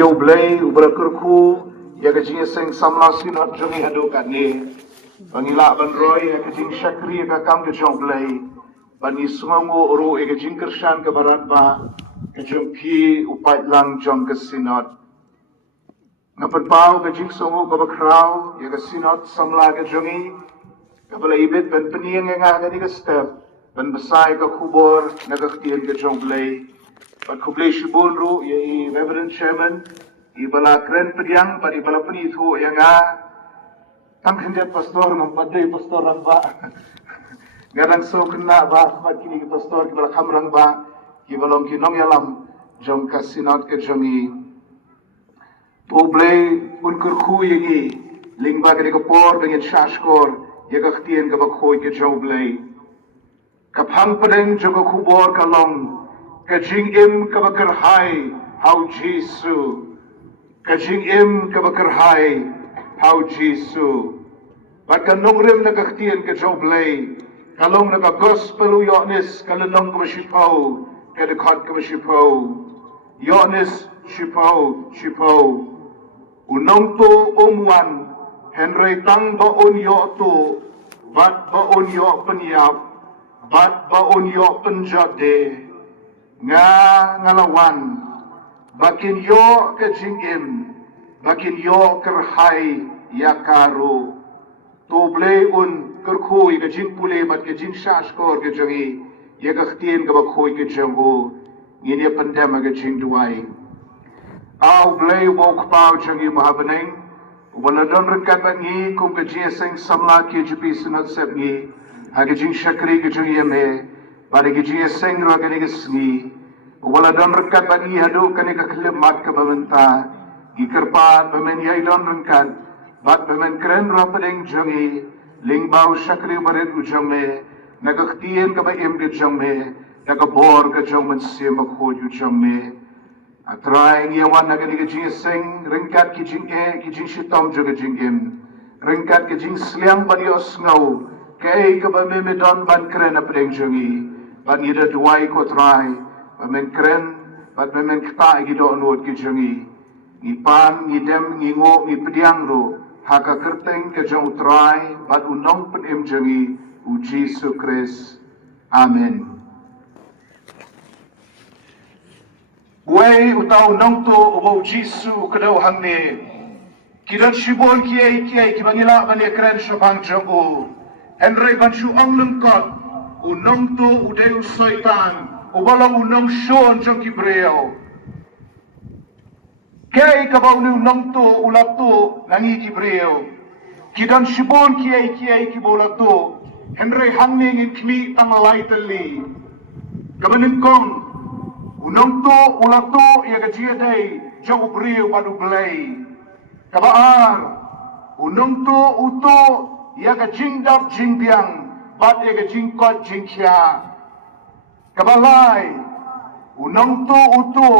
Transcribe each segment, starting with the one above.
Yo blay ubarakurku ya kajing seng samla Synod jongi hadu katni bangila banroy ya kajing syakri ya kam ke jong blay bani sungango oro ya kajing kershan ke barat ba kajing pi upat lang jong ke Synod ngapat pau kajing sungu ke bakrau ya ke Synod samla ke jongi kapala ibit ban peniang yang ngah ke step ban besai ke Khubor na khtien ke jong blay Khubor shibul ru ye Rev.Lyndan Chairman ibala keren pediang pada ibala penithu yang tam hendak pastor mempadai pastor rang ba ngarang so kena ba mat kini pastor ibala kamrang ba ibalong kinong yalam jong ka Synod ke jongi poblei unkur khu yengi lingba ke por bengin shashkor ye ka htien ka ba khoi ke joblei kaphang padeng jogo Khubor kalong kajing im kabakarhai hau Jesu kajing im kabakarhai hau Jesu bahkan nongrim na kaktien ke joblay kalong na gospel yonis kalanong kamashipau kadakot kamashipau yonis shipau unong to umwan henry tang baon yo to bat baon yo penyap bat baon yo penjade ngalawan bakin yo kajingim bakin yo kerhai yakaro toble un kerkhoi kajing pule bat kajing shashkor kajangi ya kahtien ka bakhoi kajango ngini pandema kajing duai au blei wok pau jangi mahabaneng wala don rekat bangi kum kajing seng samla KGP Synod sebngi hagajing shakri kajangi yame pada kejia seng roh kani kesni, wala don rekat bagi hadu kani kekelip mat ke bamenta, gikerpat bamen yai don rekat, bat bamen keren roh pedeng jongi, lingbau syakri baret ujong me, nagaktien ke baim ke jong me, nagabor ke jong men Syiem akhoj ujong me. Atrai ngiawan nagani kejia seng, rekat kejing kejing shitom jo kejing im, rekat kejing sliang bani osngau, kei ke bamen don ban keren apedeng jongi. Ban ida duai ko try bamen keren bat bamen kta gido nod ki jangi ni pan ni dem ni ngo ni pediang ro haka kerteng ke jong try bat unong pen em jangi u Jesu Christ amen wei utau nong to ubo Jesu kedau hang ne kidan shibol kiai ki bangila ban keren shobang jongo enrei ban shu ong lengkot unong to udeu soitan ubalang unong shon jong kibreo kay kabaw ni unong to ulat to nangi kibreo kidan shibon kiai kibolat to henry hangning in kmi tangalay tali kabanin kong unong to ulat to yagajia day jong ubreo padu blay kabaar unong to uto yagajing dap jingbiang bat ega jingkot jingkya kabalai unong to uto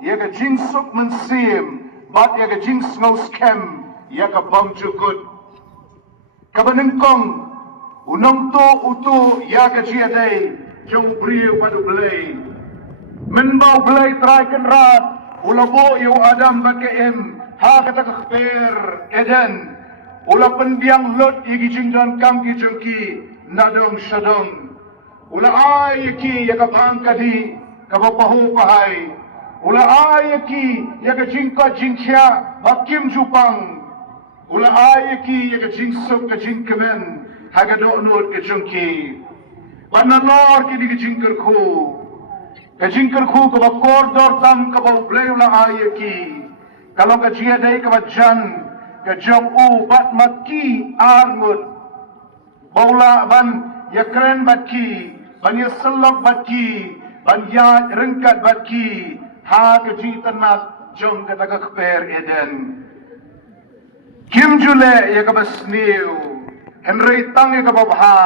ega jingsuk men Syiem bat ega jingsngau skem yaga bam jukut kabanengkong unong to uto yaga jiadai jong brio padu blay menbau blay traiken rat ulabo yu adam bakem ha kata khper eden ula penbiang lot igi jingdan kam ki jengki nadong shadong ula ay ki yaga bangkadi kabapahu pahay ula ay ki yaga jingka jingkya bakim jupang ula ay ki yaga jingsok ka jingkemen haga donod ka jengki panalor ki di jingker khu kabakor dor tam kabablay ula ay ki kalau ka jiadai kabajan ka jong u bat maki arngut baula ban ya keren batki ban ya selok batki ban ya rengkat batki ha keji tenak jong kata kekper eden kim jule ya kabasniu henry tang ya kababha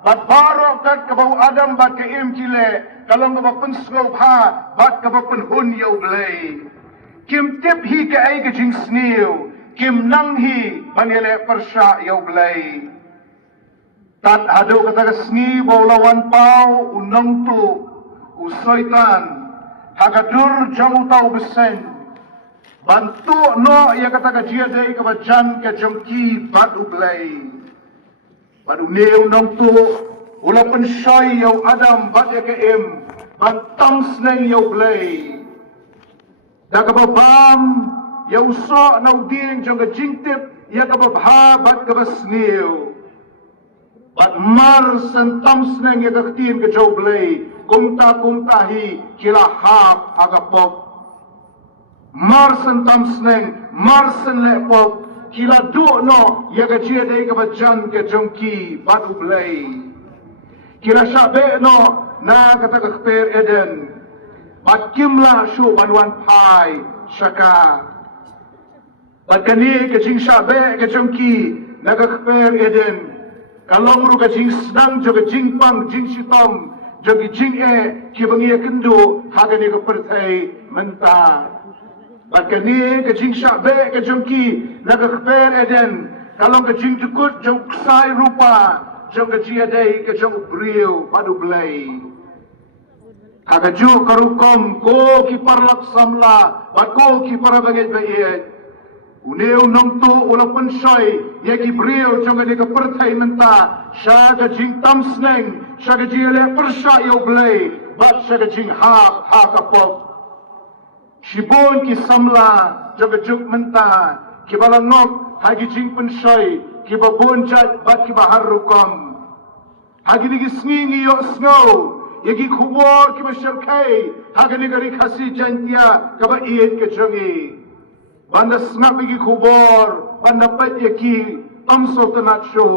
bat barok kat kabau adam bat ke im kile kalau kabau pensgau bha bat kabau penhun yau blay kim tip hi ke ai ke jing sniu kim nang hi ban yele persha yau blay tat hadu kata kesni baulawan pau unong tu usoitan hagadur jang tau besen bantu no ia kata ka dia dei ka bajan ke jongki batu blai batu neu nong tu ula pensoi yau adam bat ya ke em bantam sneng yau blai da ka babam yau so nau ding jong ka jingtip ia ka babha bat ka basneu bat mar san tam sneng ya ka tin ka jau blai kumta hi kila hap agapok Marsen tamsneng, marsen lepop, kila do no, yaga chia dei ka bajan ke jongki batu blai. Kila syabe no, na kata ka kper eden, bat kimla shu banwan pai, syaka. Bat kani ke jing syabe ke jongki, na ka kper eden, kalong ru ka jing sedang jo ka jing pang, jing sitom, jo ki jing ki bangi kendo, haga ni ka pertai mentah. Bakani ke jing syabe ke jongki naga kper eden kalong ke jing tukut jong ksai rupa jong ke jiadai ke jong brio padu blai kagaju karukom ko ki parlak samla bat ko ki para banget bayet uneu nong tu ula pensoi ye ki brio jong ke pertai menta sya ke jing tam sneng sya ke jiale persya yo blai bat sya ke jing ha kapok Shibon ki samla jaga juk menta ki balangok hagi jing pensoi ki babon jat bat ki bahar rukom hagi ni sngi yo snow yegi khubor ki basharkai hagi ni gari khasi jantia ka ba iet ke jongi banda snap ki khubor banda pat yeki amso tanat sho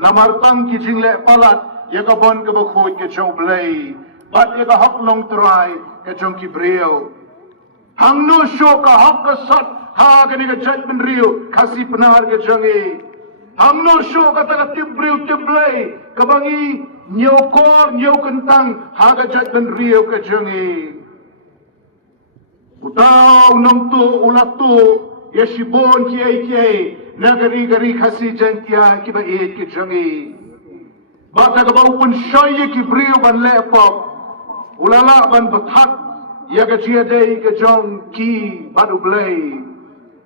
namartang ki jingle palat yega bon ka ba khoj ke choblei bat yega hak long trai ke jong ki brio Hang no show ka hak ka sat ha ka ni ka judgment rio kasi penar ke jangi hang no show ka ta tibriu tiblai ka bangi nyokor nyokentang ha ka judgment rio ke jangi utau nam tu ulat tu yeshibon kiai nagari kasi jantia ki ba et ke jangi bata ka bau pun shoy ki brio ban lepop ulala ban bathak ya ka chia dei ka jong ki badu blai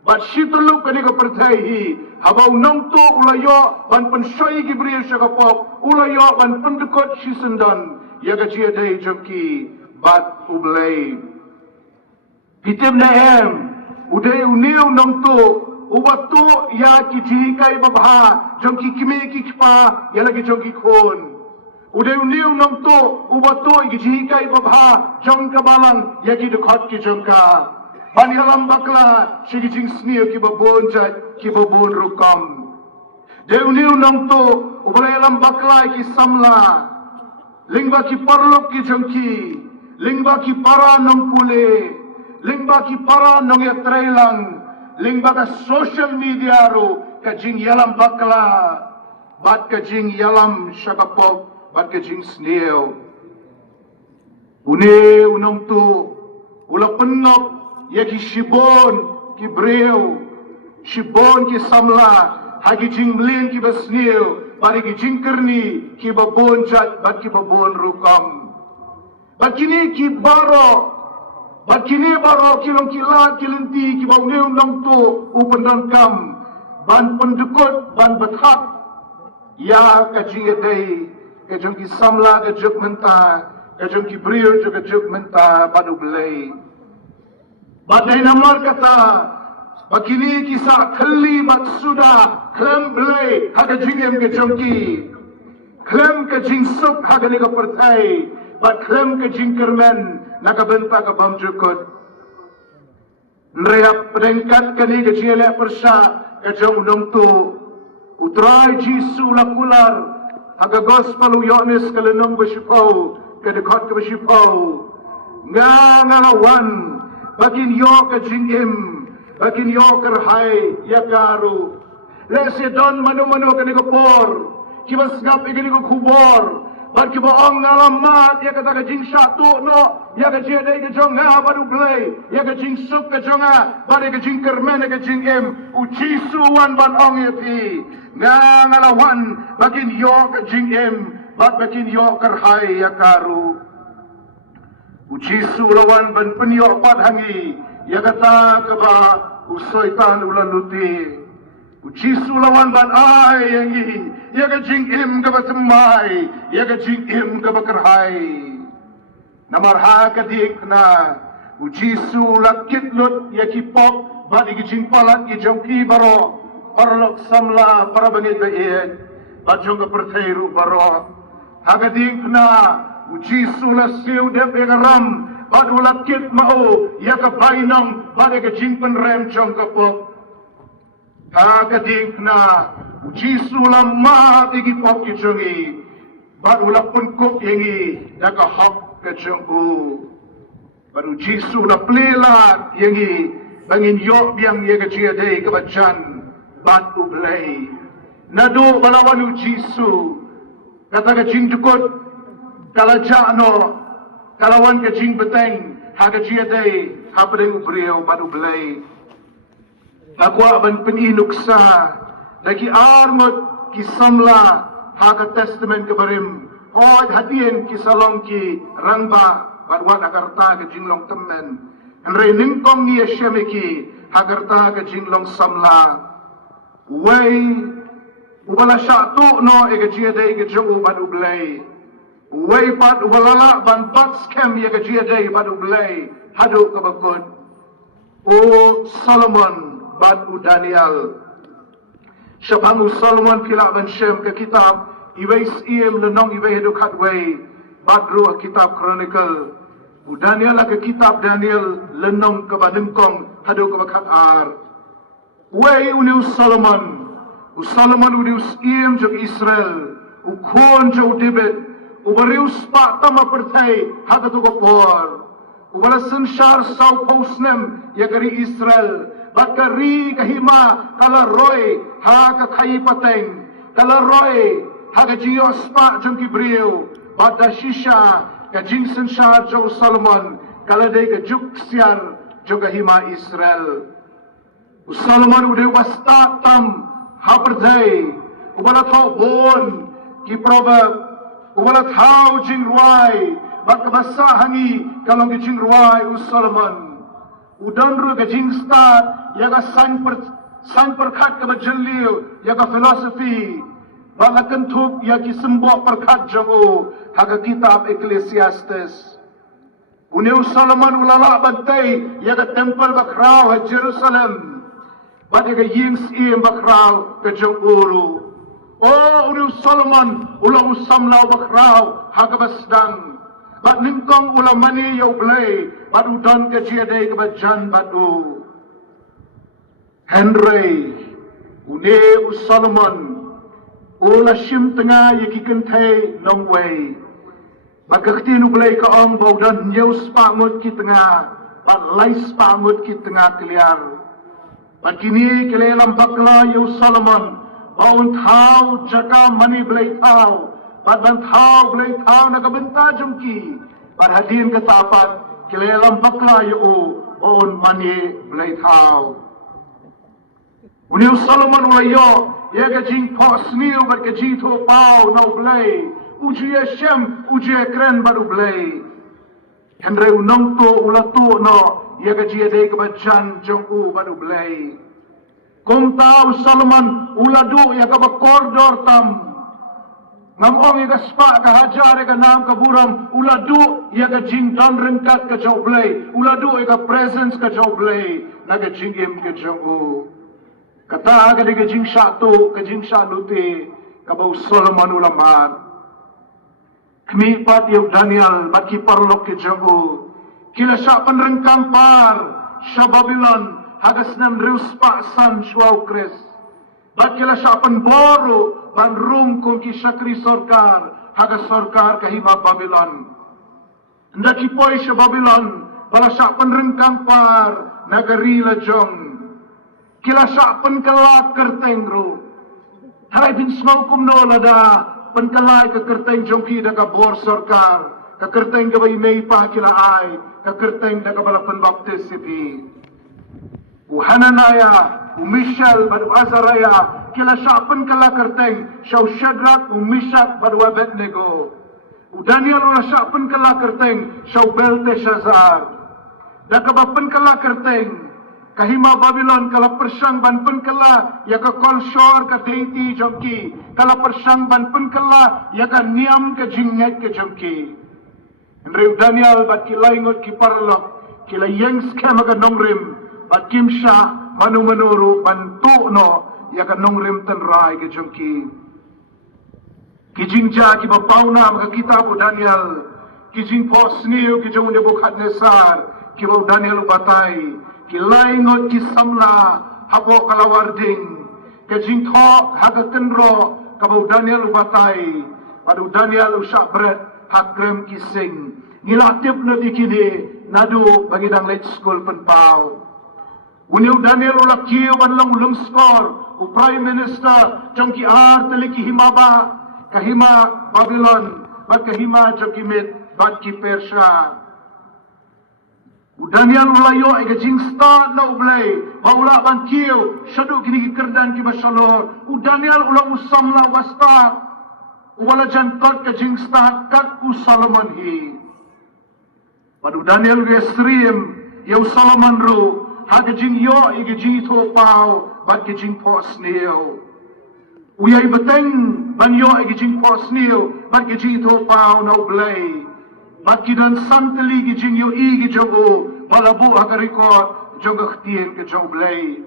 bat shitulu ka ni ka perthai hi habau nong tu ulayo ban pensoi ki bri sha ka pop ulayo ban pendukot shisendan ya ka chia dei jong ki bat ublai pitem na em udai uniu nong tu ubatu ya ki ji kai babha jong ki kimi ki pa ya lagi jong ki khon Udai uniu nong tu ubato igi kai babha jong ka balang yagi dekat ki jong ka bani alam bakla shigi jing snio ki babon jat ki babon rukam de uniu nong tu ubalai alam bakla ki samla lingba ki parlok ki jong ki lingba ki para nong pule lingba ki para nong ya trailang lingba ka social media ro ka jing yalam bakla bat ka jing yalam shakapok bat ke jing sneo une unong tu ula penok ya ki shibon ki breu shibon ki samla hagi jing mlin ki basneo bari ki jing kerni ki babon jat bat ki babon rukam bat kini ki baro kilong kila kilenti ki baune unong tu upendan kam ban pendukut ban bathak ya ka jing dei ke jong ki samla ke juk menta ke jong ki brio ke juk menta badu blai badai namar kata bakini kisah khali bat suda klem blai haga jingem ke jong ki klem ke jing sup haga ni ka pertai bat klem ke jing kermen naka benta ka bam jukut nreap pedengkat kani ke jile persya ke jong dong tu utrai jisu lakular Aga gospel uyonis kalenong basipau kadekot ka basipau ngalawan bagin yo ka jingim bagin yo kerhai yakaru lesi don manu kani Khubor kibas ngap igini ko Khubor bag kiba ong ngalamat ya kata ka jing satu no ya ka jede ka jong nga baru blai ya ka jing sup ka jonga bari ka jing kermen ka jing em uchisuan ban ong yati ngalawan bagin yo ka jing em bagin yo kerhai yakaru uchisu lawan ban penyo pat hangi ya kata Kaba usoitan ulan luti Jisu lawan ban ai yangi ya ka jing im ka batamai ya ka jing im ka bakarhai namarha ka dik na Jisu lakit lut ya kipok ba di jing palat ki jongki baro parlok samla para bangit baet ba jong ka perthairu baro ha ka dik na Jisu la siu de begaram ba du lakit mao ya ka bainang ba di ka jing penrem jong ka pok Kagadik na Jisu lamah igi pok kichungi baru lapun kuk yangi daga hak kechungu baru Jisu la plelat yangi bangin yok biang yaga jiadai kebacan batu belai nadu balawanu Jisu kata kecing dukut kalajano kalawan kecing beteng haga jiadai hapadeng beriau batu belai Aku akan penginuksa lagi armut kisamla haka testament kebarim hod hadien kisalong ki rangba badwan agarta ke jinglong temen enre ningkong ni shemeki hagarta ke jinglong samla wei ubala syatu no ege jiadai ke jongu badu blai wei pat ubalala ban pat scam ye ke jiadai badu blai hadu ke bakut o Solomon Badu Daniel Syabangu Solomon kilak ban Syiem ke kitab Iwai Syiem lenong iwai heduk hadway Badru kitab Chronicle U Daniel ke kitab Daniel lenong ke banengkong haduk ke bakat ar Wei uniu Solomon U Solomon uniu Syiem jok Israel U Khubor jok David U beriu spak tama pertai hagatu Khubor U bala sensyar sau pausnem ya kari Israel Bakari kahima kala roy ha ka khai pateng kala roy ha ka jiyo spa jong kibriu bada shisha ka jing sensar jo Solomon kala dei ka juk siar jo kahima Israel Solomon ude wasta tam ha perdai ubala thau bon ki proverb ubala thau jing ruai bak basa hangi kalong ki jing ruai Solomon Udan ru ke jing start ya ka sang perkhat ke bajelliu ya ka philosophy balakan thup ya ki sembok perkhat jango haga kitab Ecclesiastes Uniu Solomon ulala bantai ya ka temple bakrau ha Jerusalem bade ka ying Syiem bakrau ke jong uru oh Uniu Solomon ulang usamlau bakrau haga basdang Bat ningkong ulam mani yau belai, bat udan ke jiadai ke bajan batu. Henry, une u Solomon, ula shim tengah ye kikentai nong wei. Bat kakti nu belai ke ong bau dan nyau spangut ki tengah, bat lai spangut ki tengah keliar. Bat kini kelelam bakla yau Solomon, bau thau jaka mani belai thau. Bat bantau belai thau na kabenta jumki. Bat hadin ke tapat kilelam bakla yu on mani belai thau. Uniu Solomon ulayo ye ke jing po snil bat ke jito pau nau belai. Uji Syiem uji kren badu belai. Henry unong to ulatu no ye ke jiadai ke bajan jong badu belai. Kung tau Solomon uladu ye ke bakordor tam. Ngamong ika spa ka hajar ika nam ka buram uladu ia ka jing dan rengkat ka jau blai uladu ika presence ka jau blai na ka jing im ka jau kata ka di ka jing syatu ka jing syaluti ka bau Solomon ulamat kmi pat yau Daniel bat ki parlok ka jau kila sya penrengkam par sya Babylon hagas nam rius pa san syuau kres bat kila sya penboru ban rum kung ki syakri sorkar haga sorkar kahima Babylon ndaki poi sya Babylon bala sya penrengkang par nagari lajong kila sya penkelak kerteng ru harai bin smau kumno lada penkelai ke kerteng jongki daga bor sorkar ke kerteng ke bai mei pa kila ai ke kerteng daga bala penbaptis sipi Hananaya Michal badu Azaraya kila syapan kala kerteng syau Shadrach Meshach badu Abednego Daniel ula syapan kala kerteng syau Belteshazzar da kabapen kala kerteng kahima Babylon kala persang ban pen kala ya ka kolshor ka deity jongki kala persang ban pen kala ya ka niam ka jinget ka jongki Rev Daniel bat kilaingot ki parlok kila yang skema ka nongrim bat kimsha manu manuru bantu no ya ka nongrim tan rai ka jongki kijingja ki bapauna maka kitab Daniel kijing posniu ki jong Nebukadnesar ki bau Daniel batai ki laingot ki samla habo kalawarding kijing thok haga tenro ka bau Daniel batai padu Daniel usah berat hakrem ki sing ngilatip na dikini nadu bagi dang late school penpau uniu Daniel ulak kiyo banlang ulung skor u prime minister jong ki ar teliki himaba kahima Babylon bat kahima jong ki mit bat ki Persia Daniel ulayo ay gajing start na ublay maula ban kiyo syadu kini ki kerdan ki basalor Daniel ulang usamla wasta wala jan kot gajing start kat u Solomon hi padu Daniel ge Syiem yau Solomon ru ha gajing yo ay gajing to pau bat gajing posneo uyay beteng ban yo ay gajing posneo bat gajing to pau na ublay Makidan santali gijing yo i gijogo balabu hakarikot jogo ktien ke joblay.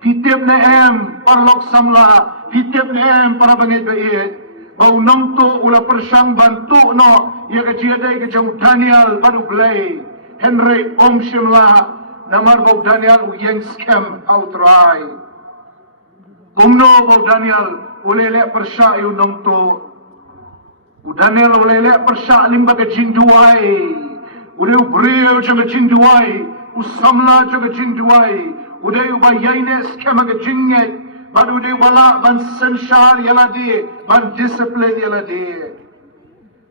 Pitip na em parlok samla pitip na em para bangit bait. Bau nangto ula persang bantu no ya gajiade ke jong Daniel padublay. Henry Omshimla namar bau Daniel uyeng scam outrai. Kumno bau Daniel ulele persa yu nangto Daniel ulele persa limba ke jinduai uleu breu joga jinduai usamla joga jinduai uleu bayaine skema ke jinget badu de wala ban senshal yala de ban discipline yala de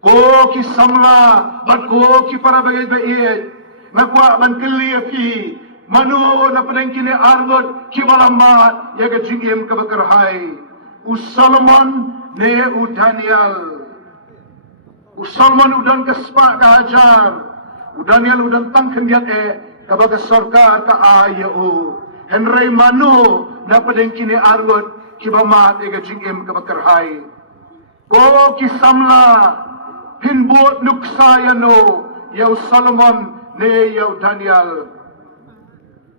ko ki samla bat ko ki para bagay bait nakwa ban kli api manu na penengkine argot ki balamat ya ke jingem ka bakarhai Solomon ne u Daniel Solomon udan kespa kahajar Daniel udan tangken diat kabaga sorkar ka ayo Henry Manu dapat yang kini argot kibamat ega jingem kabakarhai ko kisamla hinbot nuksayano yau Solomon ne yau Daniel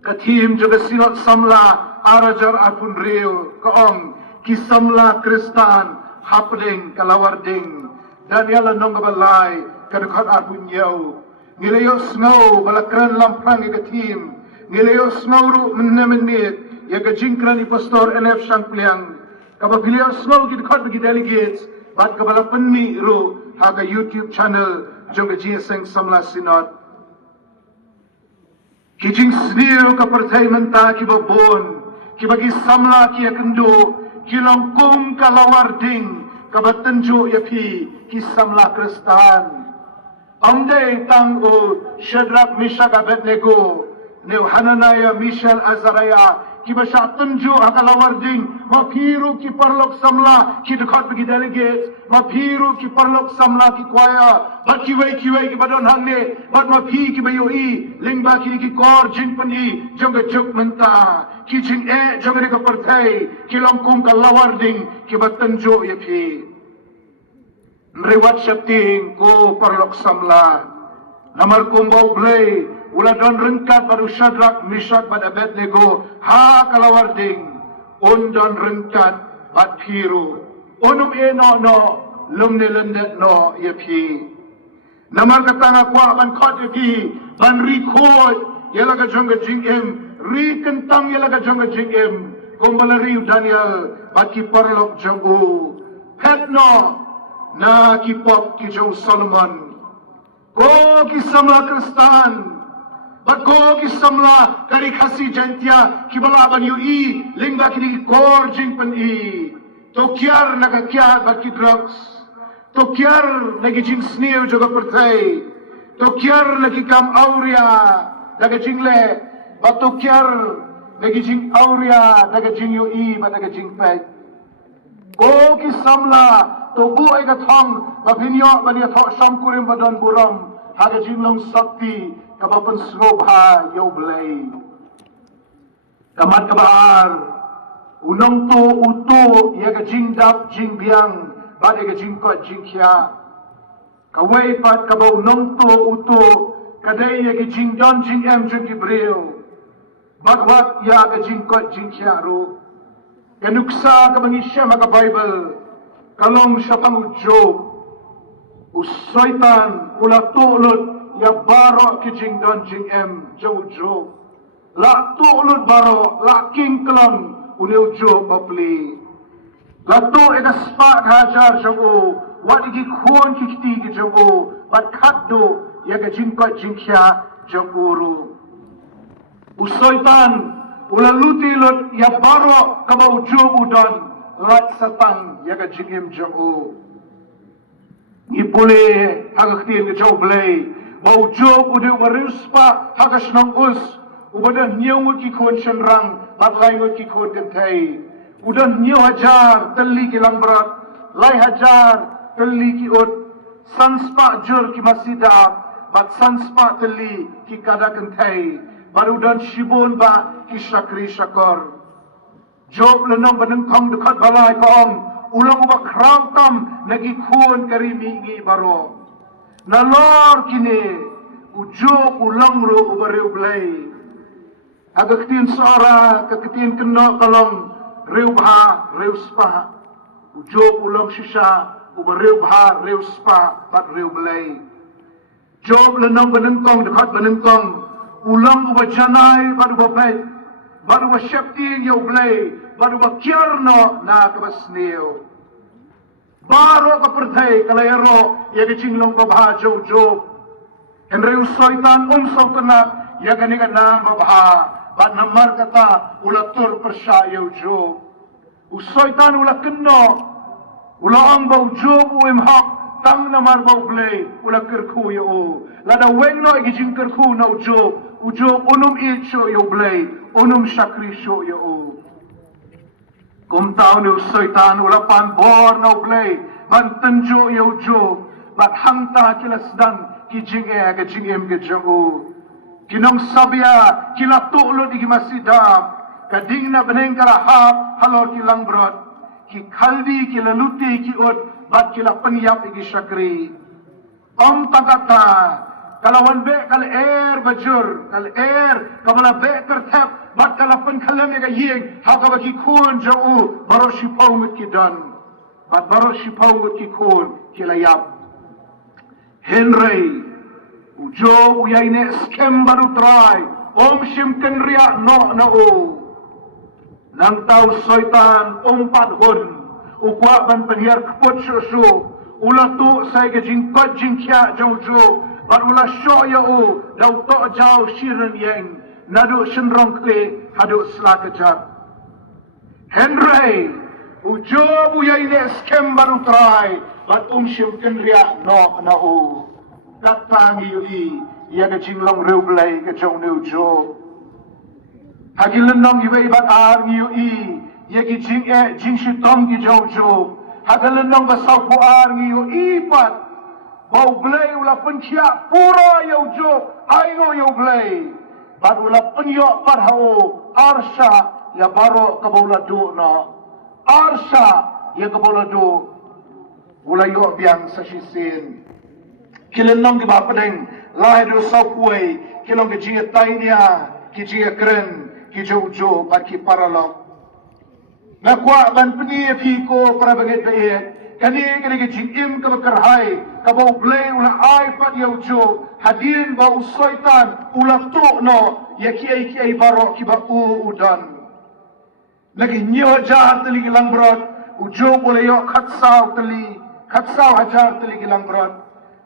katim juga Synod samla arajar apun real kaong kisamla Kristan hapding kalawarding Daniel nong balai kadukhat arpun yau ngilayo snow balakran lamprang ega team ngilayo snow ru menit ya gajingkran i pastor NF Sangpliang kababilio snow gidukhat bagi delegates bat kabala penmi ru haga YouTube channel jong GSeng samla Synod kijing sniu ka partai menta ki babon ki bagi samla ki kendo ki langkum kalawarding kabatenjo yapi kisamla Kristan amde tang o Shadrach Meshach Abednego ne Hananaya Mishael Azariah kibasha tenjo akalawarding mapiru ki parlok samla ki dekat bagi delegates mapiru ki parlok samla ki kwaya bat kiwai ki badon hangne bat mapi ki bayoi lingba ki kor jing pani jong juk menta ki jing jong ka partai ki longkum kalawarding ki batenjo yapi Rewat syapting ko parlok samla namar kumbau blay ula don rengkat baru Shadrach Meshach pada Abednego ha kalawarding don rengkat bat piru onum no lumne lendet no yapi namar katanga kwa ban khot yapi ban record yala ka jong jingem ri kentang yala ka jong jingem kombalari Daniel bat ki parlok jongo het no na kipop ki jong Solomon ko ki samla Kristan bat ko ki samla kari khasi jantia ki balaban yu i lingba ki kor jing pen i to kyar na ka kya bat ki drugs to kyar lagi jing snew joga pertai to kyar lagi kam auria daga jing le bat to kyar lagi jing auria daga jing yu i bat daga jing pai ko ki samla to bu ay kathong mapinyo bani thok samkurim badon buram haga jinglong sakti kabapan snobha yaw blay. Kamat kabaar, unong to uto yaga jing dap jing biang, bad yaga jing kot jing kya. Kaway pat kabaw nong to uto, kaday yaga jing don jing em jing gibril. Bagwat yaga jing kot jing kya ro. Kanuksa kabangisya mga Bible, kalong siya pangudyob. Usoytan ula tulod ya baro ki jing don jing em jojo. La tulod baro la king kelong uniw jo papli. La to egaspa hajar jogo wat igi kuon ki kiti ki jogo bat kaddo ya ga jing ko jing kya joguru. Usoytan ula lutilod ya baro kabau jo udon lat satang ya ga jing em jogo. Ipule hagaktin ke jauh belai bau job udah warispa hagas nang us udah nyawut ki kon senrang bat lai ngut ki kon kentai udah nyaw hajar teli ki lang berat lai hajar teli ki ut sanspa jur ki masida bat sanspa teli ki kada kentai baru dan shibun ba ki syakri syakor job lenong beneng kong dekat balai kong ulang ubah krantam nagi kuon karimi ngi baro. Nalor kini ujo ulang ro ubariu blay. Agak ketin seorang keketin kena kalong riu bah riu spa. Ujo ulang sisa ubariu bah riu spa pat riu blay. Job lenong benengkong dekat benengkong ulang ubah janai baru babait baru ubah syapti yau blay. Baru bakirno na kabasniyo. Baro kapertay kalayaro yaga cinglong babha jojo. Henry usoytan Sngewtynnad yaga niga na babha. Bat namar kata ulatur persya yojo. Usoytan ula kenno. Ula ang bau job uimhak tang namar bau blay ula kerku yo. Lada wengno igi jing kerku na ujob. Ujob unum ilcho yo blay. Unum syakri syo yo. Kum tao ni usoytan ulapan bor na ublay ban tenjo yaw jo bat hangta kilas dan ki jing aga jing em ke jo kinong sabya kila tulo di masidam kading na beneng karahap halor kilang brot ki khaldi kila luti ki ot bat kila penyap igi syakri om tagata kalawan be kal bajur kal kamala be kertap bat kalapan kalam ya yeng haka baki kun jau baro shipau mit kidan bat baro shipau mit kikun kilayap Henry ujo uyaine skem baru try om shim kenria no na o nang tau soitan pat hun ukwa ban penhiar kpot susu ula tu sai ke jingpat jingkya jau bat ula sho ya o dau to jau shiren yeng nadu senrong ke hadu selakajat. Henry, ujo buya ini skem baru try, bat shim kenria no na o. Katangi yui, ia ke jinglong reu belai ke jong ne ujo. Hagi lenong iba ibat ar yui, ia ke jing shitong ki jo. Hagi lenong basau po ar yui pat. Bau belai ula penkia pura yau jo, aingo yau belai. Barulah penyok parhau arsha ya baro kabola do na arsha ya kabola do ulayo biang sasisin kilenong ki bapadeng lai do sapway kilong ki jinga tainia ki jinga kren ki jojo bat ki paralok nakwa ban peni piko para baget baet kani kani jingim ka bakarhai ka bau blay ula ai pat yau jo hadin bau soitan ula to no ya ki ai baro ki ba udan lagi nyo jar teli gilang brot ujo boleh yo khatsau hajar teli gilang brot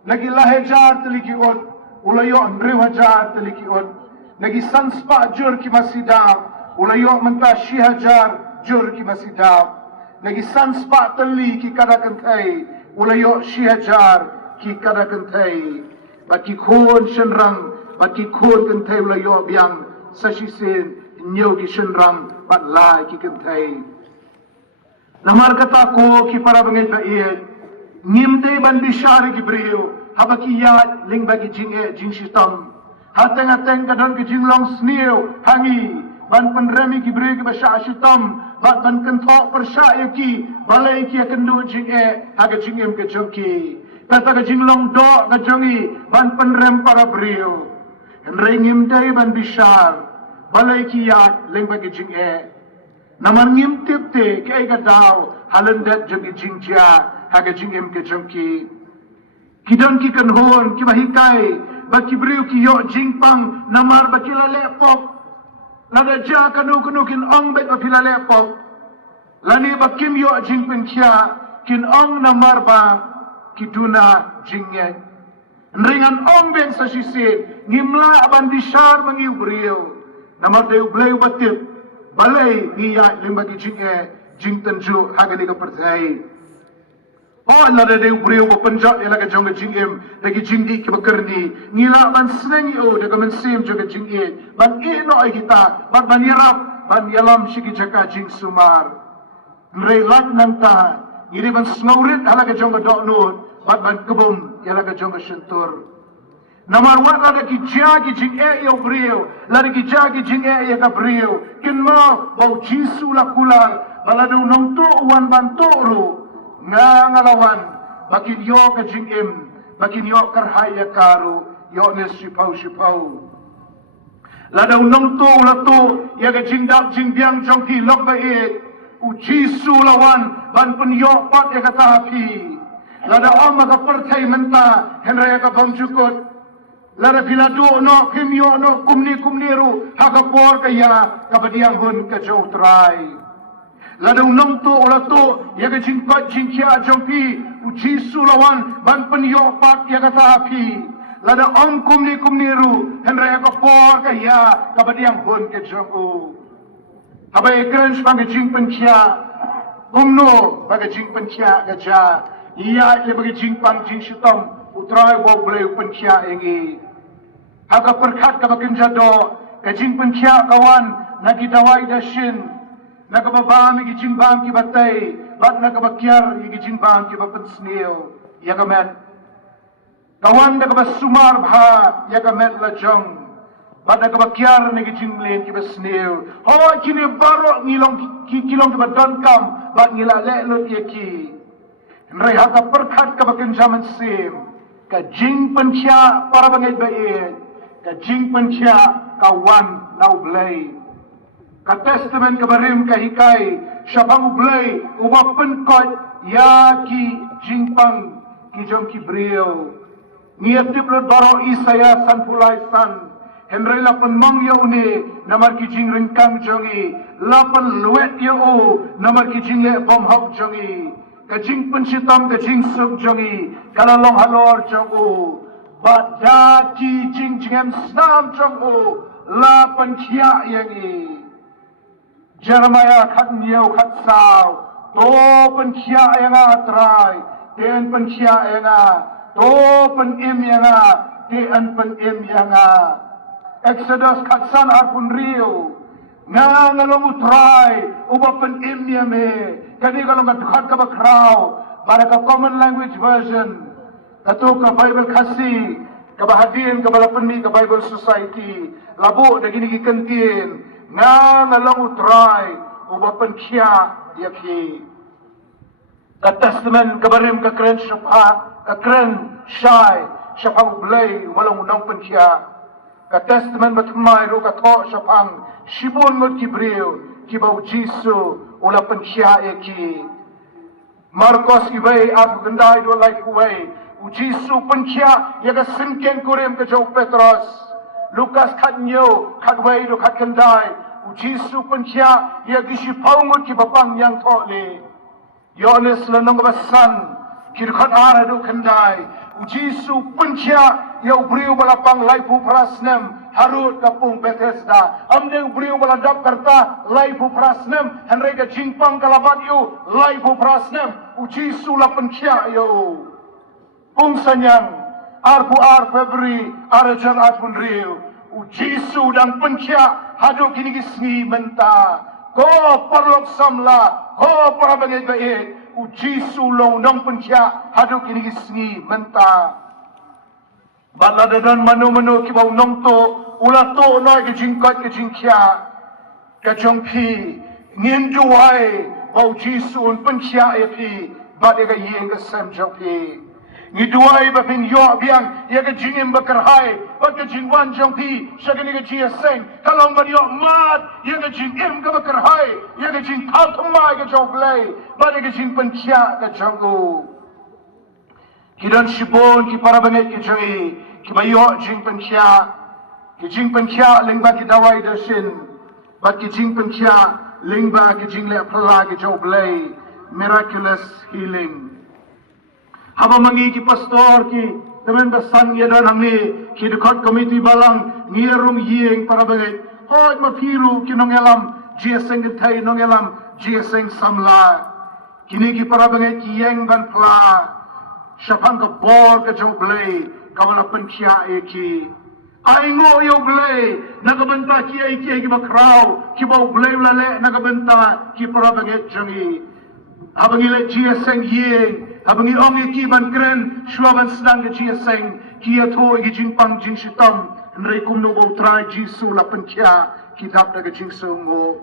lagi lahajar teli ki on ula yo andrew hajar teli ki on lagi sanspa jur ki masida ula yo menta shi hajar jur ki masida lagi sanspa teli ki kada kentai ula yo shi hajar ki kada kentai baki khon senrang baki khon kentai ula yo biang sasisin nyo ki senrang bat lai ki kentai namar kata ko ki para bangai bait ngimte ban bishari ki brio habaki ya ling bagi jing shitam hateng-hateng kadon ke jinglong sniu hangi ban penremi ki beri ke basya asyitom bat ban kentok persya ki balai ki kendu jing haga jingem ke jongki kata ke jinglong dok ke jongi ban penrem para beriu henrei ngimdai ban bishar balai ki ya leng bagi jing naman ngimtip te ke ga daw halendat jongi jingja haga jingem ke jongki kidon ki kanhon ki bahikai baki beriu ki yo jingpang namar baki lalepok lada ja kanu kin ong bet bapila lepok lani bakim yo jingpen kia kin ong namar ba kiduna jingye ringan ong ben sa sisit ngimla aban disar mangiu beriu namar deu bleu batip balai niya limbagi jingye jingtenju hagani ka percaya oh lada deu beriu bapenjat ila ka jong jingem lagi jingdi ki bakerni ngila ban senengi o daga men sim joga jingye ban ino ai kita ban manirap ban yalam shiki jaka jing sumar nreilat nanta ngiri ban snaurit hala ka jong dok nut ban kebum ila ka jong sentur namar wat lada ki jagi jingye yo beriu lada ki jagi jingye ya ka beriu kin ma bau jisu la kular baladu nong tu wan ban toru ngalawan bakin yo ke jingim bakin yo karhaya karu yo ne sipau ladau nong tu latu ya ke jingdak jingbiang jongki lok ba u jisu lawan ban pen yo pat ya kata api lada om ka pertai menta henraya ka bang jukut lada bila do no kim yo no kumni ru ha ka por ka ya ka badiang hun ka jau trai lada unong tu olato ya ke jingpat jingkia jongpi uji sulawan ban penyo pak ya kata api lada om kumni ru henraya ka por ka ya ka badiang hun ke jongu abai kren bang jingpen kia umno bang jingpen kia ka ja iya le bang jingpang jing sitom utrai bo bleu pen kia engi aga perkhat ka bakin jado ka jingpen kia kawan nagi dawai dashin nakababam igi jingbam ki batay bat nakabakyar igi jingbam ki bapan snil yagamet kawan nakabasumar bha yagamet lajong bat nakabakyar igi jinglen ki basnil ho kini baro ngilong kilong ki badan kam bat ngilale lut yaki nrai haka perkhat ka bakin zaman sim ka jing pencha para bangai bae ka jing pencha kawan nau blai ka testament ka barim ka hikai syapang ublay uwapen kot ya ki jingpang ki jong ki brio niatip lo baro isaya san pulai san henry lapan mang yo ni namar ki jing ringkang jongi lapan luet yo o namar ki jing le bom hok jongi ka jing pensitam ka jing suk jongi kala long halor jongo bada ki jing jingem snam jongo lapan kia yangi Jeremiah khat nhiều khat sao to pen kia enga trai ten pen kia enga to pen im enga ten pen im enga Exodus khat san arpun rio nga ngalong utrai uba pen im yame kani kalau ngat ka bakrau para ka common language version katu ka Bible kasi ka bahadin ka balapan mi ka Bible society labo dagini gikentin nga ngalong utray ubapan kia yaki ka testament kabarim ka kren shapa ka kren shai shapang blay walang unang penkia ka testament matmay ro ka to shapang shibon ngot kibriu kibaw jisu ula penkia yaki Marcos ibay at ganday do like way u jisu penkia yaga sinken kurim ka Joe Petros Lukas katnyo katway do katkanday ujisu pencia ya gishi paungut ki bapang yang tole Yohanes lanong basan kirkhat ara do kandai ujisu pencia ya ubriu balapang laipu prasnem harut kapung Bethesda amde ubriu baladap karta laipu prasnem henrega jingpang kalabat yo laipu prasnem ujisu la pencia yo pung sanyang arpu ar Februari arajan atun riu ujisu dan pencia hadu kini gisngi menta ko parlok samla ko parabangai baik ujisu long nong pencia hadu kini gisngi menta Bala dadan manu ki bau nong to ula to noi ke jing kot ke jing kya ke jong pi ngin juai bau jisun pen kya e pi ba de ga yeng ke sam jong pi ngi duai ba pin yo biang ye ke jing im ba kar hai ba ke jing wan jong pi sha ke ni ke ji seng kalong ba yo mat ye ke jing im ka ba kar hai ye ke jing thal thmai ke jong play ba de ke jing pen kya ke jong u Kidan shibon ki para banget ki joi ki bayo jing pen kya lingba ki dawai da shin bat ki jing pen kya lingba ki jing le phala ki jo blay miraculous healing haba mangi ki pastor ki temen basan ya dan hamni ki dekat committee balang ngirung yeng para banget hoj ma phiru ki nongelam gseng thai nongelam gseng samla kini ki para banget ki yeng ban phla Shapang ka bor ka jo blay kawala penkia eki ai ngo yo blay nagabenta ki eki ki bakraw ki bo blay lale nagabenta ki para baget jangi abangi le gseng yeng abangi ong eki ban kren shwaban sedang ke gseng ki atho ki jingpang jing shitam nrei kum no bo trai jisu la penkia ki dap da ke jing songo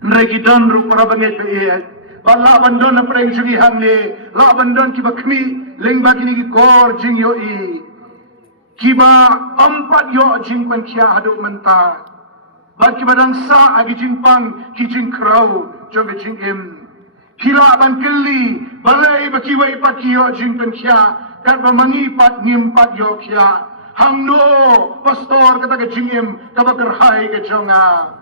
nrei ki dan ru para baget be Bala bandon na preng jugi hangne, la bandon ki bakmi, leng ba kini ki kor jing yo i. Kiba empat yo jing pan kia hadu menta. Ba kiba dang sa agi jing pang ki jing krau jong jing im. Kila ban keli, balai ba kiwa ipat ki yo jing pan kia, kat ba mangi pat ngim pat yo kia. Hang no pastor kata ke jing im, kaba kerhai ke jonga.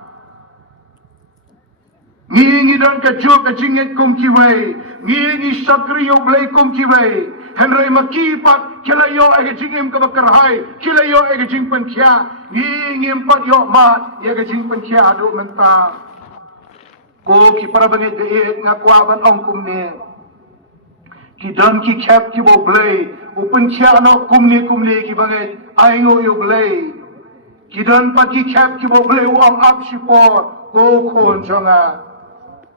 Ngi dan ke jo ke jinget kum ki wei ngi sakri yo blai kum ki wei henry maki pat kila yo ege jingim ka bakar hai kila yo ege jing pen kya ngi pat yo mat ye ge jing pen kya do menta ko ki para banget de nga kwa ban ong kum ne ki dan ki khap ki bo blai upun kya no kum ne ki banget ai ngo yo blai ki dan pat ki khap ki bo blai ong ap shipor ko khon jonga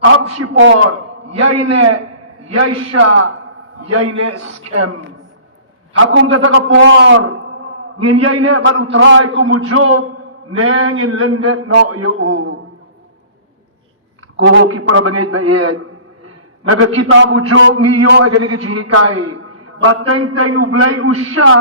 Ab shipor, yaine, yaisha, yaine scam. Hakum kata kapor, ngin yaine baru try kumujub, neng in lendet no yu. Ko ki para bangit bayed. Naga kita bujub niyo ay ganigi jihikai. Bateng teng ublay usya,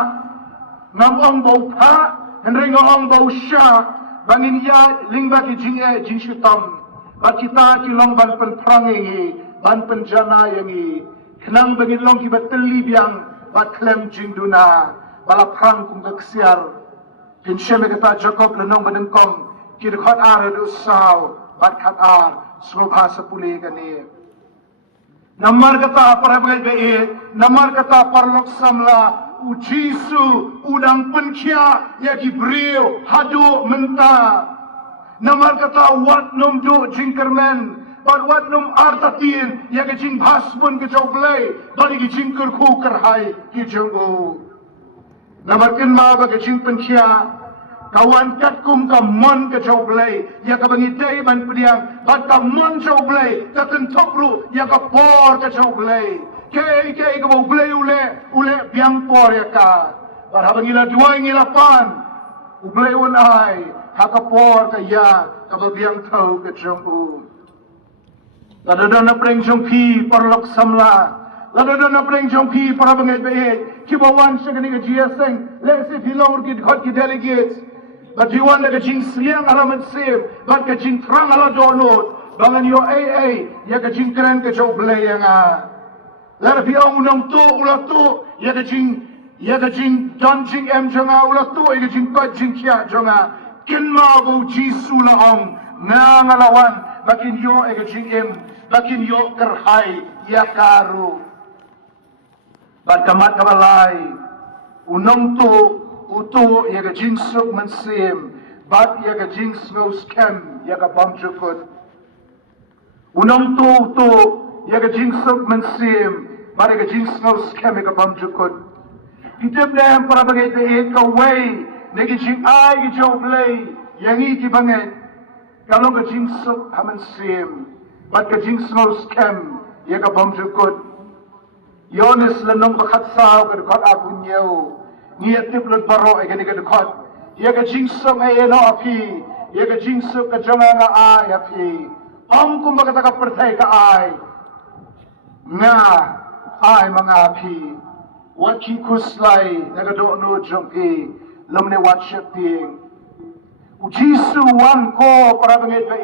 ngam ong bau pa, henry ngong bau usya, bangin ya lingba ki jingshutam. Bat kita ki long ban pen prang yengi, ban pen jana yengi. Kenang bangin long ki bat teli biang, bat klem jingduna, bala prang kum kaksiar. Pinsyeme kata Jacob lenong badengkong, ki dekat ar edu saw, bat kat ar, sumabha sa puli gani. Namar kata para bagay bait, namar kata parlok samla, ujisu, udang penkia, ya kibriu, hadu menta. Namar kata wat num do jingkermen, but wat num artatin, ya ke jing bhaspun ke joglay, bali ke jing kerku kerhai ke jongo. Namar kenma ba ke jing penkia, kawan katkum ka mon ke joglay, ya ka bangitay ban pediang, bat ka mon joglay, ka tentopru, ya ka por ke joglay. Ke ka boglay ule biang por ya ka. Bar habang ila duay ngila pan, ublay un ay, hakapor kaya kababiang tau ke jongku. Ladada na preng jongpi parlok samla. Ladada na preng jongpi para bangit bait. Kibawan siya kani ka GSeng. Lesi filong ki dhot ki delegates. But diwan na ka jing sliang alamat sim. But ka jing trang ala donot. Bangan yo AA. Ya ka jing keren ka jong blay nga. Lara piang unang to ulat to. Ya ka jing donjing em jonga ulat to. Ya ka jing kot jing kia jonga. Kinma bo jisu laong ngalawan bakin yo ega jingim bakin yo kerhai ya karu bat kamat kabalai unong to uto ega jingsuk mansim bat ega jingsno scam ega bamjukut unong to uto ega jingsuk mansim bat ega jingsno scam ega bamjukut hitip na para bagay bait ka way negi jing ai ki jo play yangi ki banget kalau ka jing sok haman sim bat ka jing snow scam ya ka bom jukut yones lanong bakhat saw ka kot aku nyeu ngiat tip lut baro ai gani ka khot ya ka jingsuk ai no api ya ka jingsuk ka jonga nga ai api om kum ba ka perthai ka ai nga ai mga api wat ki kuslai na ka do no jongki lamne wat shapting Jisu wan ko para bangit ba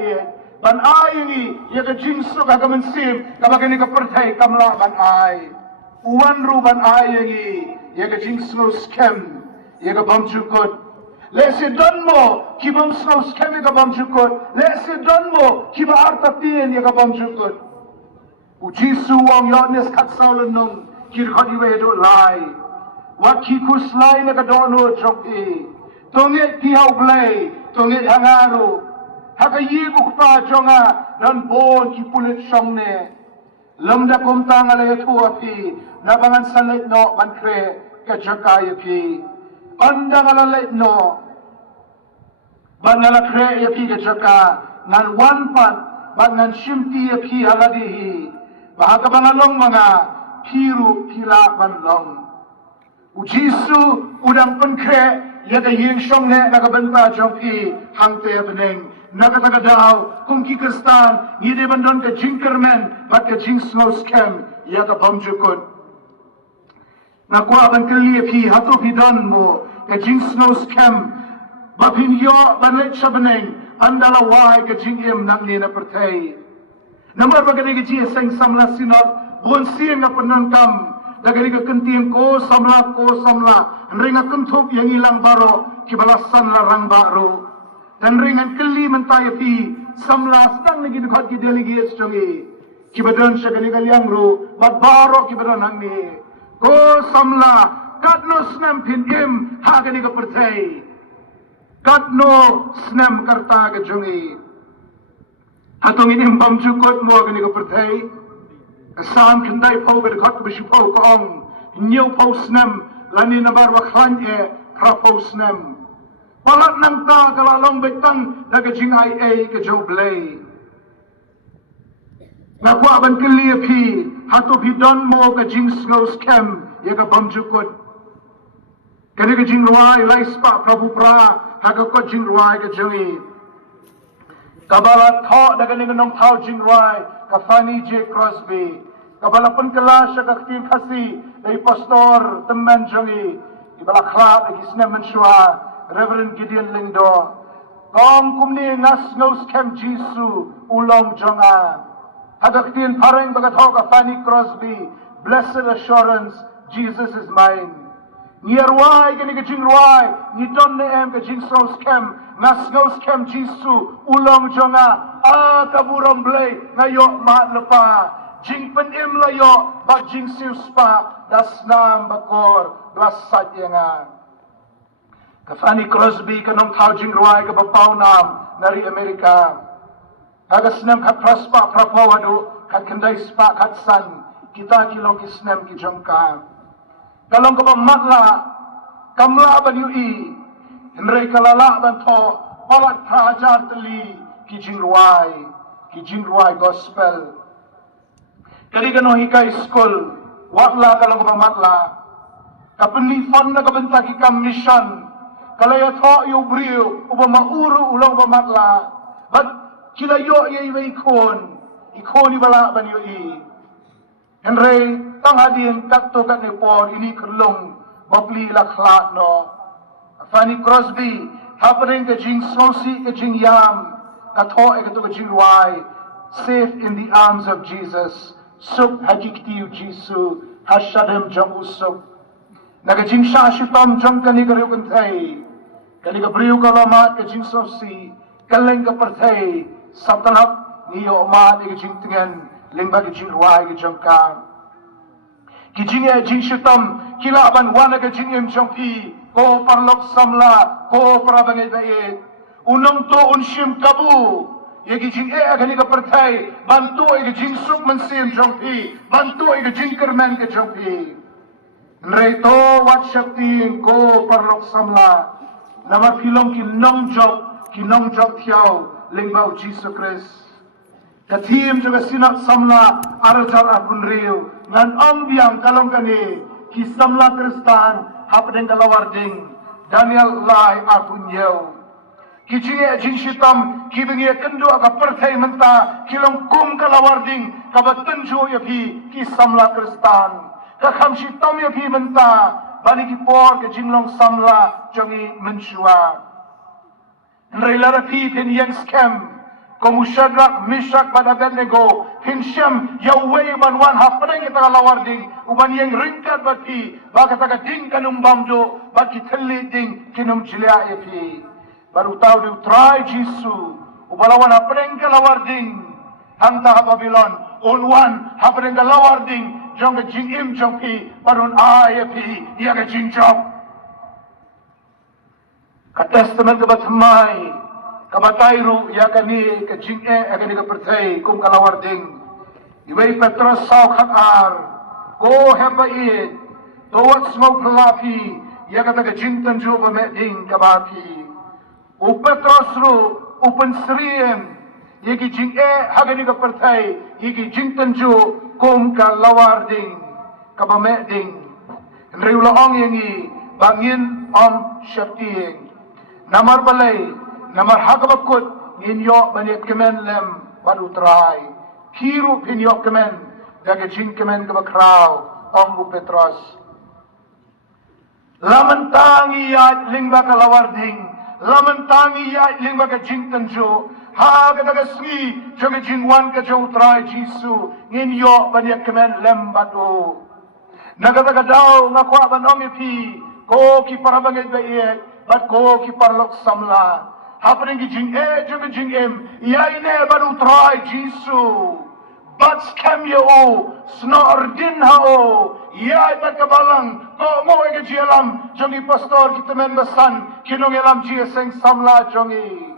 ban ai ni ya ka jingsuk ka mansim ka bagani ka perthai kamla ban ai wan ru ban ai ni ya ka jingsuk scam ya ka bamjukot Lese donmo kibam snows kemi ka bamjukot. Lese donmo kiba artapien ya ka bamjukot. Ujisu wang yotnes katsaulan nung kirkhadi wedo lai. Wakikus lai na ka dono joki. Tonge tihau blay, tonge hangaru. Hakayigu pa jonga nan bon kipulit songne. Lamda kumtang alay tuapi nabangan salit no mankre ka jakayapi. Anda ngalalait no ban ngalakre yapi ke jaka ngan wanpan ban ngan shimti yapi haladihi bahaka bangalong mga piru pila banlong ujisu udang penkre yada ying shongne nakabenta jongpi hangte beneng nakatagadaw kung kikastan ngide bandon ka jinkermen bat ka jingsngos kem yada bamjukot Nakwa ban kaliapi hatu pidon mo ka jingsnos kem bapinyo banlet shabeneng andala wai ka jingim nang ni na pertai namar bagani ka ji sang samla Synod bon sieng nga penangkam dagani ka kentiem ko samla ringa kentup yang ilang baro kibalasan larang baro dan ringan keli mentayapi samla sedang lagi dekat ki delegates jongi kibadon siya gani kaliang ro baro kibadon nang ni Ko samla katno snam pinkim hagani ka pertai katno snam karta ka jungi atong inim bamjukot mo gani ka pertai asam kendai pau ka dekat bisu pau kaong nyew pau snam lani nabar waklan kra pau snam palat nang ta kalalong betang daga jingai ka joblay Nakwa ban kiliapi hatu pidon mo ka jingsngos kem ya ka bamjukot kani ka jingruai laispa prabu pra haga ko jingruai ka jungi kabala tho daga ni nong thau jingruai ka Fanny J Crosby kabala pun kelas ka tin khasi dai pastor teman jungi ibala khla da kisna menshua Rev.Lyndan Lindo kong kumni ngasngos kem Jisu ulong jonga Hagaktin parang bagathoka Fanny Crosby, blessed assurance, Jesus is mine. Nierwai gani ka jingruai, ni don ne em ka jingsos kem, ngasngos kem Jisu, ulong jonga, kaburam blay, ngayo maat lepa, jingpen im layo, bak jingsius pa, dasnam bakor, glasat nga. Ka Fanny Crosby kanong tao jingruai ka bapaw nam, nari Amerika. Hagasnem kat praspa prapawadu kat kendai spa kat san kita kilong kisnem ki jongka kalong ka matla kamla ban yui henrei kalala ban tho palat prajar teli ki jingruai gospel kadi kano hikai school watla kalong ka matla kapeni fon na kabenta ki kam mission kalaya tho yu brio uba mauru ulong ba matla but Kila yo ye ikon ibala ban yo Henry tang hadin takto kat ni por ini kerlong bapli lakhlat no Fanny Crosby happening ke jing sosi ke jing yam katho e ke to jing ruai safe in the arms of Jesus sup hakikti Jisu hashadem jong usuk naga jing sha shitam jong kani kare kan thai kani ka briu kalamat ke jing sosi kaleng ka perthai Sabtalap niyo ma ni kijing tingan lingba kijing ruai kijing ka kijing jing shitam kilaban wana kijing im jongpi ko parlok samla ko parabangai bait unong to unshim kabu ye kijing agani ka perthai bantu e kijing suk mansim jongpi bantu e kijing kerman ke jongpi reto wat shakti ko parlok samla nama filong kinong jok thiau Lingbau Jesus Christ. Katim juga Synod samla arjar apun riu. Ngan om biang kalong kani ki samla Kristan hapdeng kalawarding Daniel lai akunyau kijinge jinshitam kibinge kendo aga perthai menta kilong kum kalawarding kabatunjo yapi ki samla kristan ka khamshi tom yapi menta bani ki por ke jinglong samla jongi menshua nreilara pi pen yang scam Komu Shadrach, Meshach, dan Abednego, Syiem, Yahweh, ban wan hapdeng kita kalawarding, uban yang ringkat bati, baka taga ding kanum bamdo, baki teli ding kinum jilia epi. Baru tahu dia try Jisu, ubalawan hapdeng kalawarding, hangta Babylon, unwan hapdeng kalawarding, jong ke jingim jong pi, barun epi, ia ke jingjok. Ka testament ke batmai, kabatayru ya kani ka jing'e agani ka perthai kum kalawarding iway Petros saw khatar ko hebai towat smoke lapi ya kata ka jintan jo ba meding kabapi u Petros ru upan Syiem yaki jing'e agani ka perthai yaki jintan jo kum kalawarding kaba meding nriu laong yangi bangin om syapting namar balay Namar hakabakut ninyo banit kemen lem badu try. Kiru pinyo kemen daga jing kemen kabakraw ong Petros. Lamantangi yat lingba kalawarding. Lamantangi yat lingba ka jing tanjo. Ha kataga sgi joga jingwan ka jo try Jisu ninyo banit kemen lem badu. Nagataga daw ngakwa banom yapi ko ki parabangit ba iek bat ko ki parlok samla. Hapdeng ki jing'em, yaine baru try Jisu. Bat scam yo, snordin hao, yai bat kabalang, ko mo ege jialam, jongi pastor kita men basan, kinong elam jia seng samla jongi.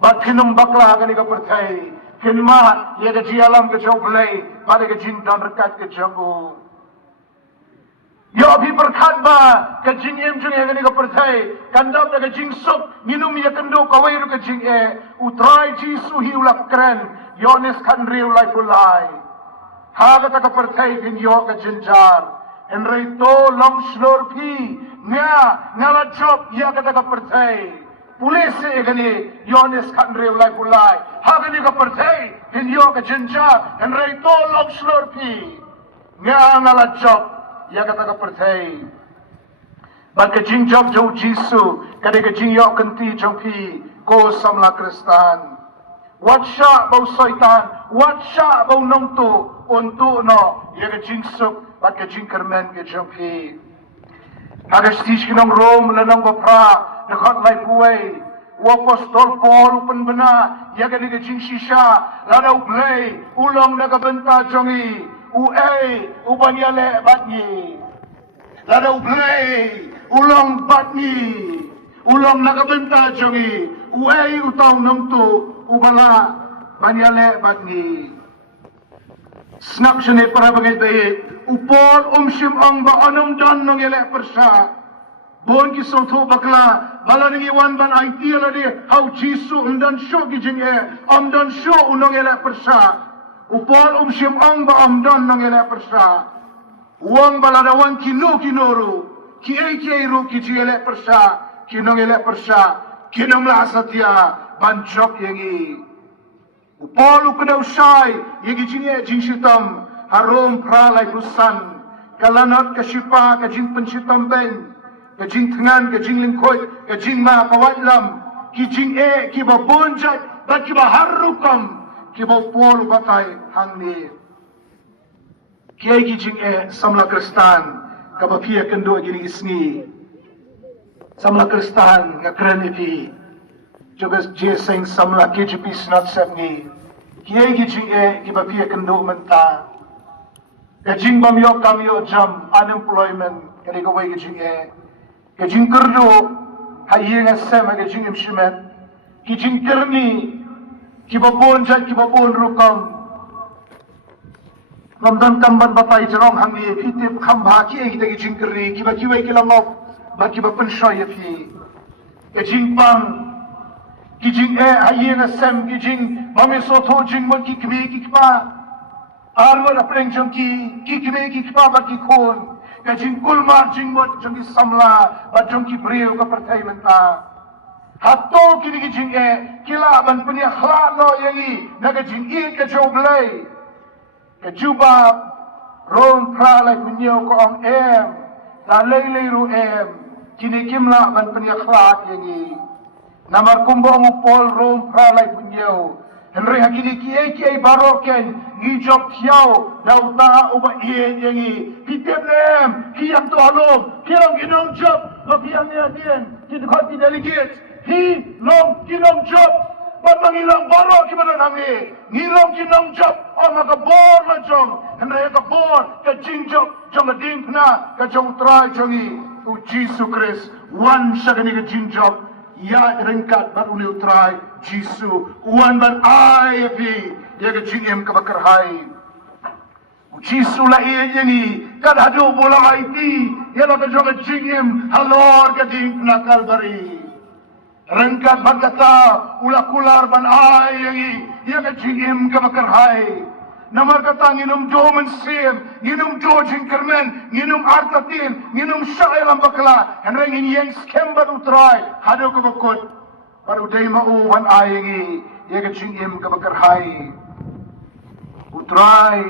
Bat kinong bakla gani ka perthai, kinma yega jialam ke jau belai, bat ege jing dan rekat ke jangu. Yo abhi berkat ba ke jing'em jung agani ka perthai, kandap daga jing sup, minum ya kendo kawai ru ke jing'e, utrai Jisu hi ulak keren, yones kan riu lai pulai. Haga taka perthai bin yo ke jinjar, enrei to long slor pi, ngala job ya kata ka perthai. Pulis agani yones kan riu lai pulai. Haga ni ka perthai bin yo ke jinjar, enrei to long slor pi, ngala job ya kata ka perthai. Bat ka jing job jo Jisu, kada ka jing yo kanti jong pi, ko samla kristan. Wat sya bau soitan, wat sya bau nongtu, untuk no, ya ka jing sup, bat ka jing kermen ke jong pi. Haga stish kinong Rom, lanang bapra, dekat lai puway, Apostol Paul upan bena, ya ka jing shisha, ladaw play, ulong nagabenta jongi, ubanyale batni. Ladaw play, ulong batni, ulong nakabenta jongi, utaw nungtu, ubala banyale batni. Snak siya para bagay dayit, upol Syiem ang ba anong dan nung ele persa, bon kisong to bakla, bala nang iwan ban ay tiyala di, how Jisu dan syo gijinge, dan syo unong ele persa, upol Syiem ang ba dan nung ele persa, uang baladawan kinoro, kiay-kiayro kijele persa, kinong ele persa, kinong lasatya, banjok yengi. Upolu kedaw syay, yegi jinye jinshitam, harom pralay rusan, kalanat kashipa, kajing penshitam ben, kajing tengan, kajing lingkoy, kajing ma kawatlam, kijing kibabonjat, bat kibaharukam, kibapolu batay hangni. Kiyay kijing samla kristan, kabapiya kendo gini isngi, samla kristan nga krenipi, juga jeseng samla KGP Synod semni, kiyay kijing kibapiya kendo menta, kajing bamyo kamyo jam unemployment, kadi kaway kajing kerdo, hayi nga sem kajing imshimet, kijing kerni, kibabon jan kibabon rukam, Ramdan kamban batay jarong hangi pitip khamba ki kita kijing kerni, kiba kiway kilangop, ba kiba penshoy fi, kajing pang, kijing hayi nga sem kijing mamisoto jing mo kikme kikpa, arwar apreng jong kikme kikpa ba kikon, ka jing kulmar jing mot jong ki samla ba jong ki brio ka pertai menta hato kini ki jing kila ban punya khla no yangi na ka jing ka jo blai ka juba ron pra lai punya ko ong ta lei ru kini kimla ban punya khla yangi namar kumbo mo pol ron pra lai punya Henry hakini kiai baroken ngijok kiau dauta uba ien yangi kitem nem kiam to halom kiam ginong job mabiang niya dien kidkot di delegates hi long kinong job pat mangilang baro kibana nangi ngilong kinong job o makabor na jong Henry kabor ka jing job jong ading na ka jong try jongi u Jesus Christ one sagani ka jing job ya rengkat baru neutrai Jisu uan ban ayapi ya ke jingem ka bakarhai Jisu la iya ni kad hadu bola IT ya la ka jong jingem halor ka ding na kalbari rengkat bagata ula kular ban ayayi ya ke jingem ka bakarhai namar kata nginum domen Syiem nginum dojing kermen nginum artatin nginum syailam bakla henreng yang skembat utrai hadu ka bakut baru day mauwan ayengi yaga jingim kabakarhay utray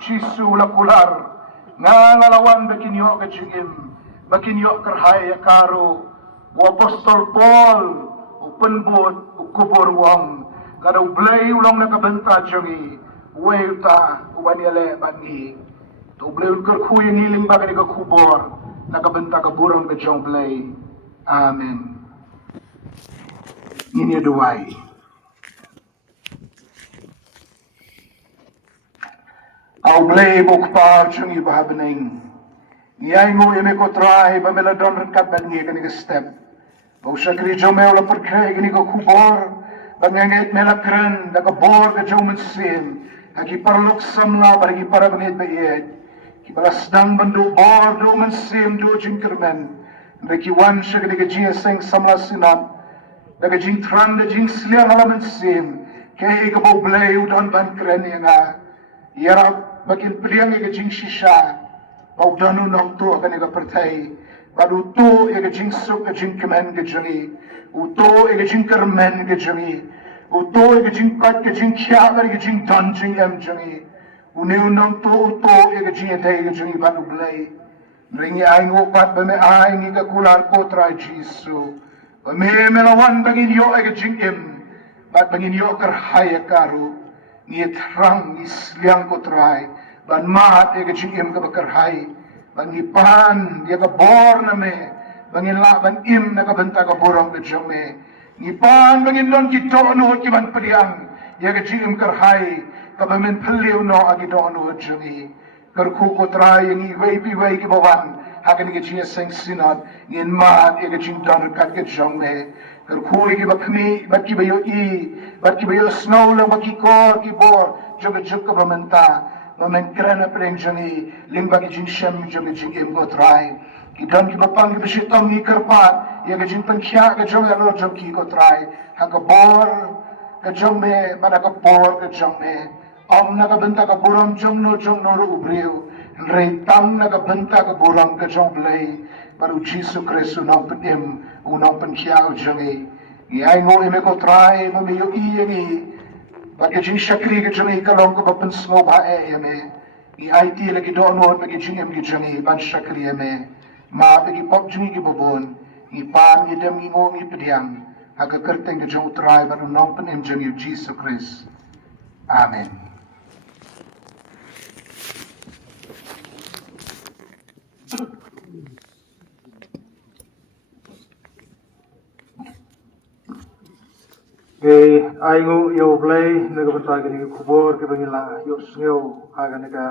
Jisu lakular ngalalawan bakinyo ka jingim bakinyo karhay akaro wa apostol Paul upenbot ukubor wang kadaw blay ulang nakabenta jongi wayuta ubaniale bangi to blay ulkarkuy niling bagay ka Khubor nakabenta ka burang ka jong blay amen. Ini duai. Au blay bukpar chung ibahabening. Niyay ngo ime ko try ba meladon renkat bangi kani ka step. Bau sakri jomel la perkay kani ka Khubor bangangit melakren da ka bor ka jomen Syiem. Hagi parlok samla baragi paragnit ba ied. Kibalasdang bandu bor domen Syiem do jingkermen. Reki wan siya kani ka GSeng samla Synod. Daga jing tran da jing sliang alaman Syiem kaya ikabaw blay udan ban kren nga yarap bakin priang ika jing shisha pau danu nong to akan ika pertai badu to ika jing suk ika jing kemen ka jangi uto ika jing kermen ka jangi uto ika jing pat ka jing kya ika jing dan jing jangi uniu nong to uto ika jing etay ka jangi badu blay ringi ay ngopat ba me ay ika kular ko try Jisu May melawan bangin yo ay jingim, bat bangin yo karhaya karo, ngit rang isliang ko try, ban mahat ay jingim ka bakarhay, bangipan ya ka bor na me, bangin la ban im na kabanta ka borong ka jome, ngipan bangin don kito no kiman padiang, ya ka jingim karhay, kabamin paliw no agi do no jome, karku ko try yang iway piway kibawan. Hakan ke jia seng Synod ngin ma e ke jing don kat ke jong me ker khoi ki bakmi bakki bayo bakki bayo snow lang bakki ko ki bor jog jog ka bamenta momen krana preng jangi ling bakki jing shem jog jing em go try ki don ki bapang ki bishitong ni kerpat ye ke jing pankhya ke jong lo jog ki ko try ha ka bor ke jong me mana ka bor ke jong me om na ka benta ka borom jong no ro ubriu Reitam nagabenta ka burang ka jong blay baru Jisu Kristo nang penim unang penkiao jangi iay ngo ime ko try mamiyo iyangi bagi jing syakri ka jangi kalong ka bapensngo ba yame iay ti lagi doonod bagi jing em ki jangi ban syakri yame ma bagi pop jangi ki bobon ipan idem ngo ipediam aga kerteng ka jong try baru nang penim jangi Jisu Kristo amen. Aingu yo play naga bentar gini Khubor ke bangila yo Sngewtynnad aga naga